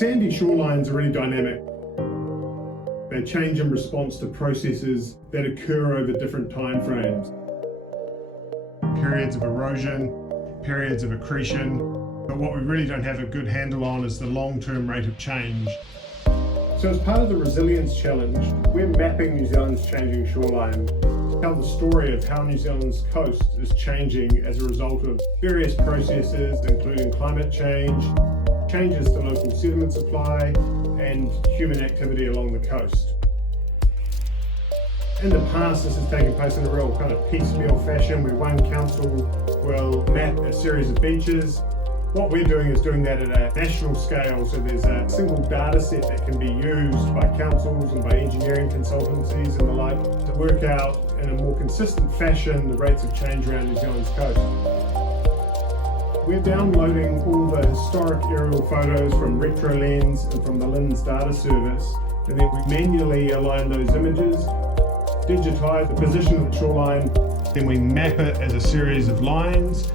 Sandy shorelines are really dynamic. They change in response to processes that occur over different time frames. Periods of erosion, periods of accretion, but what we really don't have a good handle on is the long-term rate of change. So as part of the Resilience Challenge, we're mapping New Zealand's changing shoreline to tell the story of how New Zealand's coast is changing as a result of various processes, including climate change, changes to local sediment supply, and human activity along the coast. In the past, this has taken place in a real kind of piecemeal fashion, where one council will map a series of beaches. What we're doing is doing that at a national scale, so there's a single data set that can be used by councils and by engineering consultancies and the like to work out in a more consistent fashion the rates of change around New Zealand's coast. We're downloading all the historic aerial photos from RetroLens and from the LINS data service, and then we manually align those images, digitize the position of the shoreline, then we map it as a series of lines.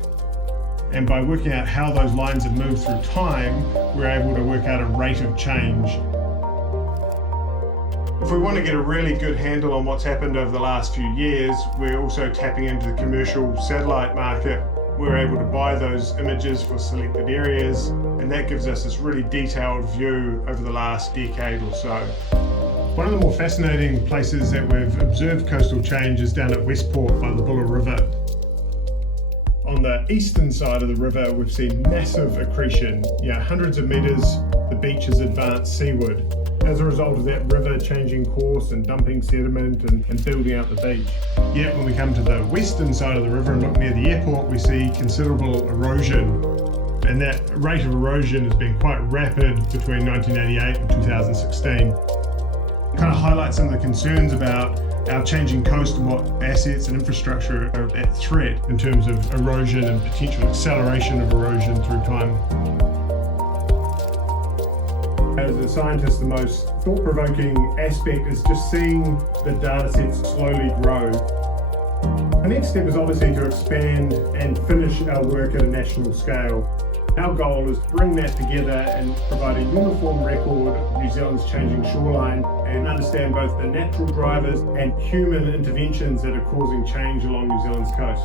And by working out how those lines have moved through time, we're able to work out a rate of change. If we want to get a really good handle on what's happened over the last few years, we're also tapping into the commercial satellite market. We're able to buy those images for selected areas, and that gives us this really detailed view over the last decade or so. One of the more fascinating places that we've observed coastal change is down at Westport by the Buller River. On the eastern side of the river, we've seen massive accretion. Hundreds of metres, the beach has advanced seaward as a result of that river changing course and dumping sediment and building out the beach. Yet when we come to the western side of the river and look near the airport, we see considerable erosion. And that rate of erosion has been quite rapid between 1988 and 2016. It kind of highlights some of the concerns about our changing coast and what assets and infrastructure are at threat in terms of erosion and potential acceleration of erosion through time. As a scientist, the most thought-provoking aspect is just seeing the data sets slowly grow. The next step is obviously to expand and finish our work at a national scale. Our goal is to bring that together and provide a uniform record of New Zealand's changing shoreline and understand both the natural drivers and human interventions that are causing change along New Zealand's coast.